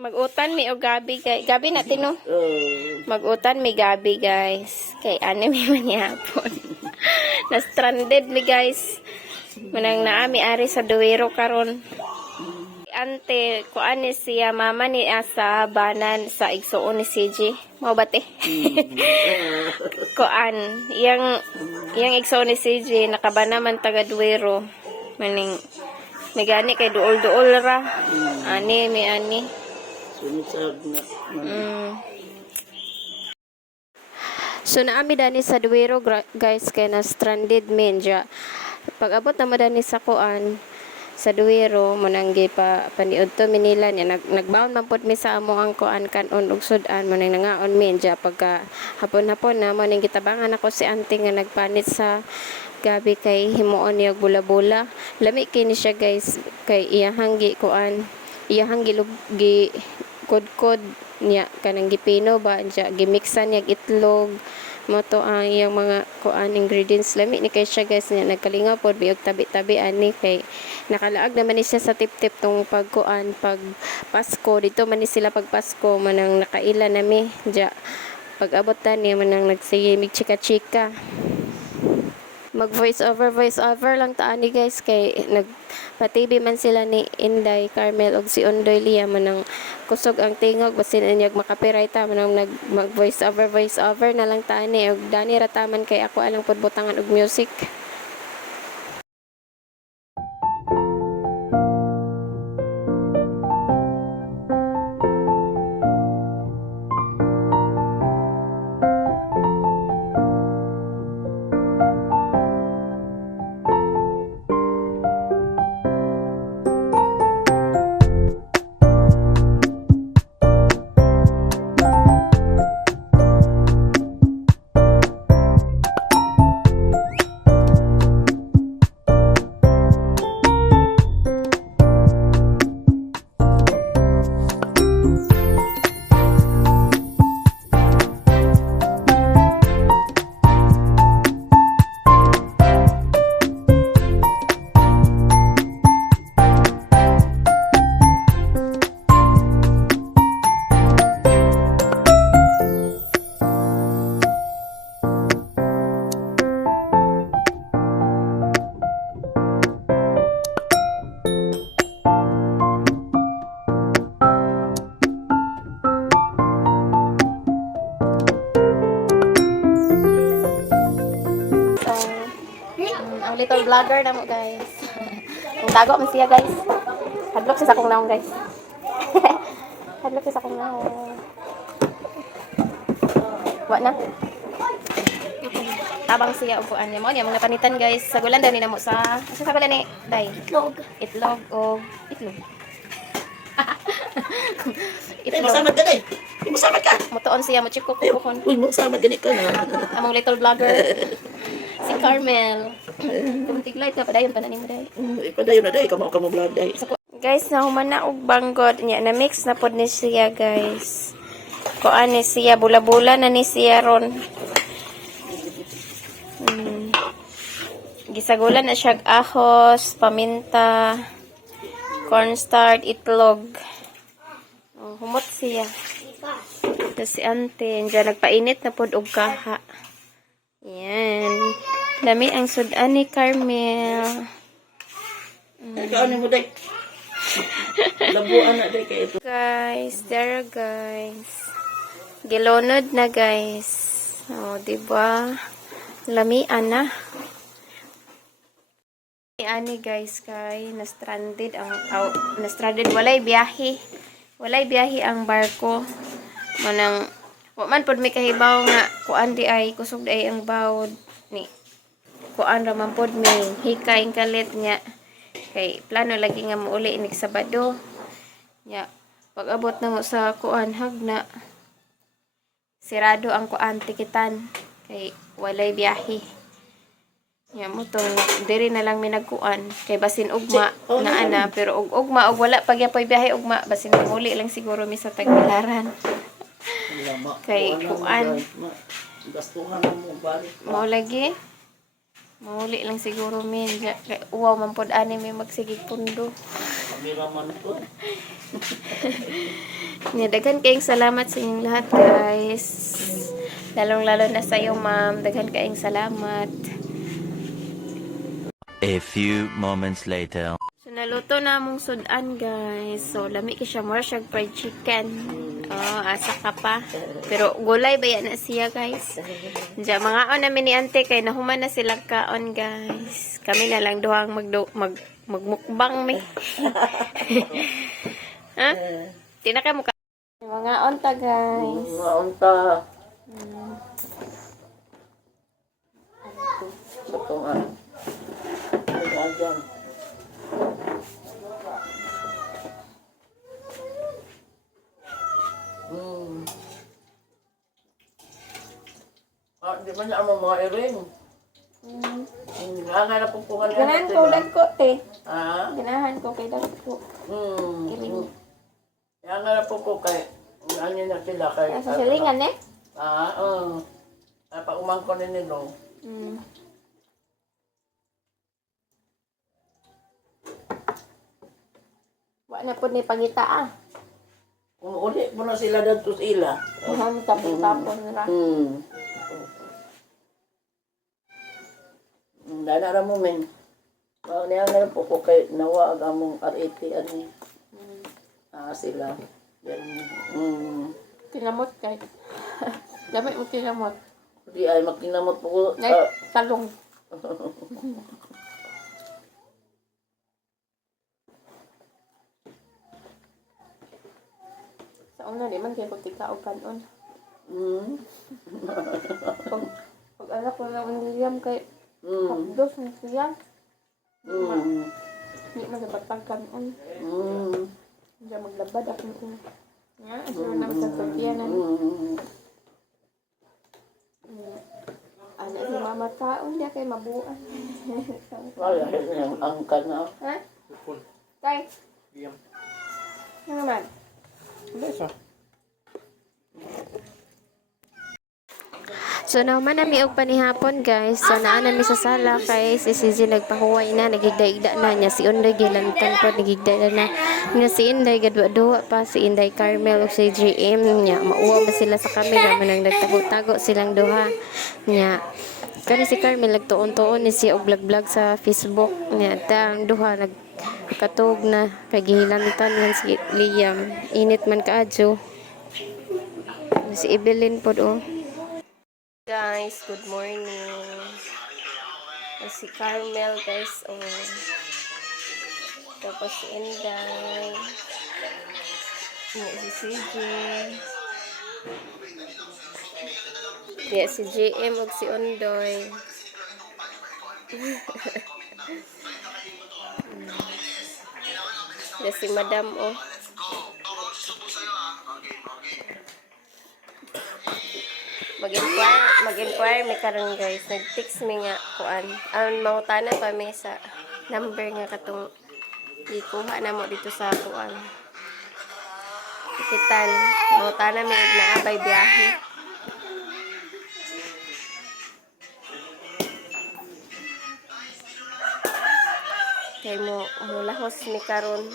Magutan mi og gabi guys. Gabi na tino. Oh. Magutan mi gabi guys. Kay ano mi manyapon. Na stranded mi guys. Manang naami ari sa Duwero karon. Ante kuan ni siya mama ni asa banan sa igsuon ni CJ. Mao ba te? Kuan yang igsuon ni CJ nakabana man taga Duwero. Maning nagani kay duol-duol ra. Ani mi ani. Sumisag na. So naami dani sa Duwero guys kay na stranded menja. Pag abot na madani sa kuan sa Duwero mananggi pa paniud to Manila niya nagbound man pud mi sa amo ang kuan kanon ug sudan manang nangaon menja pagka hapon-hapon na mo ning gitabangan ako si auntie nga nagpanit sa gabi kay himuon niya og bula-bula. Lami kini siya guys kay iyahang gi kuan iyahang gi kod-kod niya kanang gipino ba niya gimixan niya itlog mo to ang iyang mga kuan ingredients lami ni kay siya guys niya nagkalingaw pod biog tabi-tabi ani kay nakalaag naman ni siya sa tip-tip tong pagkuan pag Pasko dito man ni sila pag Pasko manang nakaila nami diya pag abot tani manang nagsige mig chika-chika mag voice over lang taani guys kay nagpa-TV man sila ni Inday Carmel og si Ondoy Lia manang kusog ang tingog basin anyag makapiright ta manang mag voice over na lang taani og dani ra taman kay ako alang pud butangan og music. Ang little vlogger na mo guys. Ang tago man siya guys. Hadlok siya sa akong naong guys. Hadlok siya sa akong naong. Wa na. Tabang siya upuan niya mo niya mga panitan guys. Sagulan daw ni namo sa sagulan ni day. Itlog o itlog. Itlog. Masamad ka day. Masamad ka. Mutuon siya mo chikok bukon. Uy, masamad ganit ka na. Among little vlogger. Si Carmel. Kumuntig light ka padayon pa na ni mo day. Padayon na day, kamo vlog day. Guys, nahuman na og banggod niya na mix na pod ni siya guys. Kuan ni siya bula-bula na ni siya ron. Gisagulan na siya ahos, paminta, cornstarch, itlog. Humot siya. Ito si ante, diyan nagpainit na pod og kaha. Yan. Lami ang sudan ni Carmel. Ikaw ni mo day. Labuan na day kay ito. Guys, there guys. Gilonod na guys. Oh, diba? Lamian na. Ani guys kay na-stranded walay biyahe. Walay biyahe ang barko. Manang wa man pod may kahibaw nga kuan di ay kusog di ay ang bawod ni kuan ra man pod may hikay kalit nya kay plano lagi nga muuli inig Sabado nya pag abot na mo sa kuan hagna sirado ang kuan tikitan kay walay biyahe nya mo tong diri na lang mi nagkuan kay basin ugma na ana pero ugma og wala pagyapoy biyahe ugma basin muuli lang siguro mi sa Tagbilaran. Kay kuan gastuhan mo balik. Mao lagi. Mauli lang siguro min. Kay uwaw man pod ani may magsigig pundo. Kameraman ko. Daghan kayong salamat sa inyong lahat, guys. Lalong-lalo na sa iyo, ma'am. Daghan kayong salamat. A few moments later. So, naluto na mong sudan, guys. So, lami ka siya. More siyang fried chicken. Oh, asa ka pa. Pero, gulay ba yan na siya, guys? Diyan, mga on namin ni ante, kay nahuman na silang kaon, guys. Kami na lang doang magmukbang, mi. Ha? Tinakay mo ka. Mga onta, guys. Mga unta. Ito nga. Ayan. Di ba niya ang mga iring? Nga na pupungan Ganahan ko, dagko, te. Ha? Ganahan ko kay dagko. Iring. Kaya nga na po kay ano na sila kay... Nasa silingan, eh? Oo. Pag umangko na nilo. Wa na po ni pangita, ah. Umuuli mo na sila dito sa ila. Mahal tapon-tapon nila. Dana ra mo men. Niya nga po ko kay nawag among RAT ani. Sila. Yan. Kinamot kay. Dami mo kinamot. Di ay makinamot po ko. Nay, talong. Sa una, di man kayo kutika o kanon. Pag anak ko lang ang William kay Kapdos na siya. Hindi man dapat pagkanon. Hindi maglabad ako nito. Nga, asa na sa Turkiyanan. Anak si mama taon, di kay mabuan. Wala yung angkan na. Ha? Kay? Ano naman? So naman nami og panihapon, guys. So naa nami sa sala kay si Sisi nagpahuway na, nagigda-igda na niya si Unday gilantan po, nagigda na niya si Inday gadwa-duwa pa si Inday Carmel ug si GM niya. Mauwa ba sila sa camera man nang nagtago-tago silang duha niya. Kani si Carmel nagtuon-tuon ni siya og vlog-vlog sa Facebook niya. Tang duha nagkatog na kay gihilantan man si Liam. Init man kaadyo. Si Evelyn pod oh. Guys, good morning. Si Carmel, guys, oh. Tapos si Inday. Si CJ. Si JM ug si Undoy. Si Madam, oh. Mag-inquire mi karon, guys. Nag-text mi nga kuan. Ang mangutana pa mi sa number nga katong ikuha na mo dito sa kuan. Tikitan. Mangutana mi og naabay biyahe. Kay mo mulahos mi karon.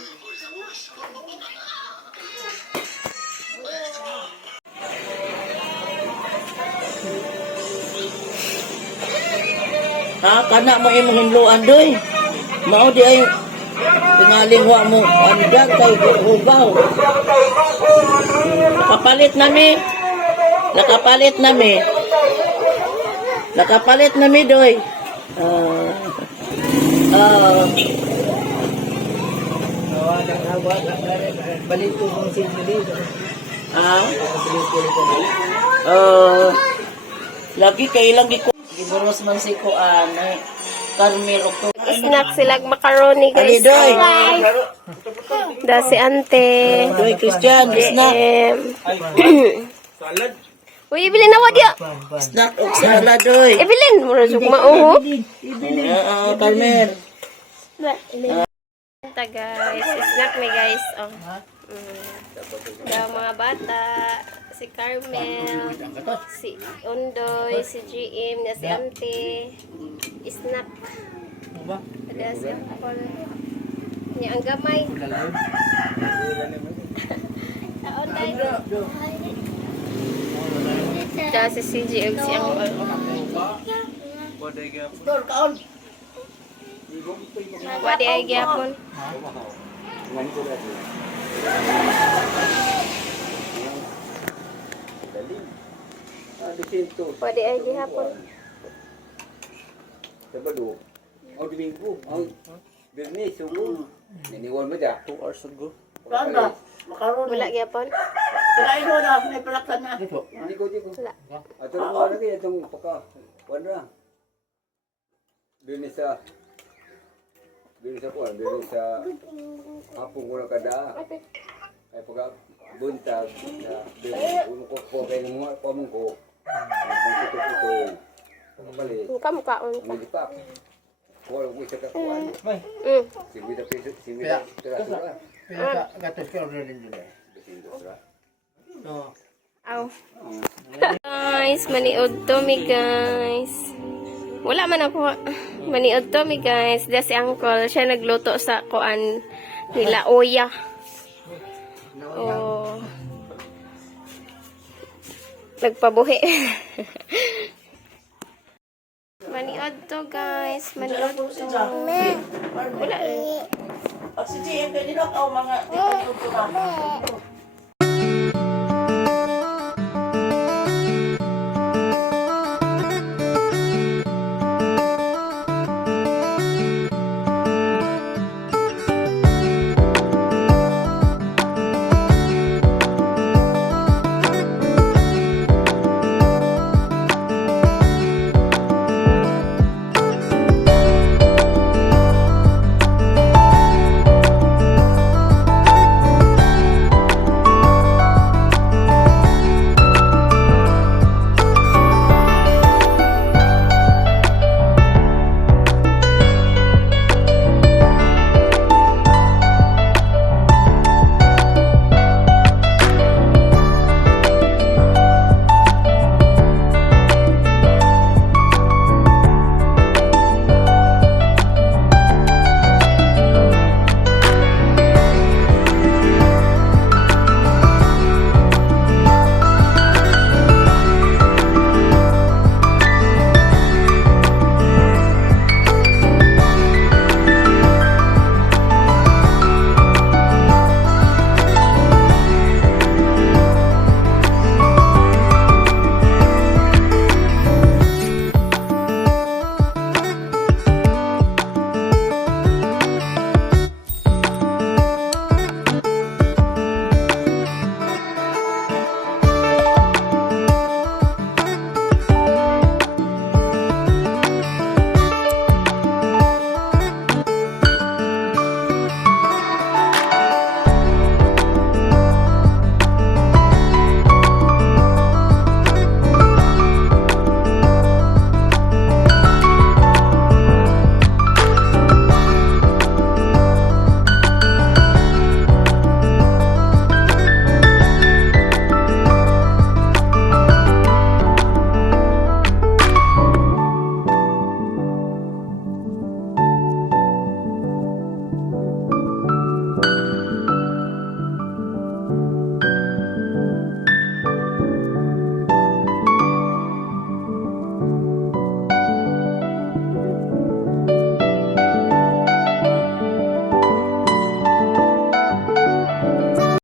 Kana mo imong hinluan doy. Mao di ay tingaling wa mo andag kay hugaw. Nakapalit nami doy. Balik ko kung sinili. Lagi kay ilang giburos man si kuan ay Carmel og Snack sila macaroni, guys. doy. Da si ante. Doy Christian, snack. Salad. Uy, ibilin na dia. Snack og salad doy. Ibilin mo ra jug mao. Carmel. Guys, snack mi, guys. Oh. Da mga bata, si Carmel, si Undoy, si GM, si ante. Snack. Ada si Apple. Nya ang gamay. Lalim. Taon tayo. Kaya si CJ ug si ang Dol, kaon. wa di ay gyapon. Wa di ay gihapon. Sabado. Ang Domingo. Ang Birnis, Sugo. Niniwan mo dyan. 2 hours ago. Kaon ba? Makaroon. Wala gyapon. Kinain mo na, may palaksan na. Hindi ko. Wala. At ang mga lagi, itong paka. Wala. Birnis sa... Birnis sa kuwan. Birnis sa... Hapong ko na kada. Ay pagka buntag na birnis. Unong ko kayo ng mga pamong ko. Ang puto-puto. Pagkabali. Kamu kaon Ang pa. milipak. Wala ko isa kakuan. May, 50 pesos. 50 pesos lang. pila ka gatos ka order din dito. No. Aw. Guys, maniod to me guys. Wala man ako. Maniod to me guys. Dia si Uncle, siya nagluto sa kuan nila oya. Oh. Nagpabuhi. Maniod to guys. Maniod to. Wala. Pag si Jay, kanino ka o mga di pa yung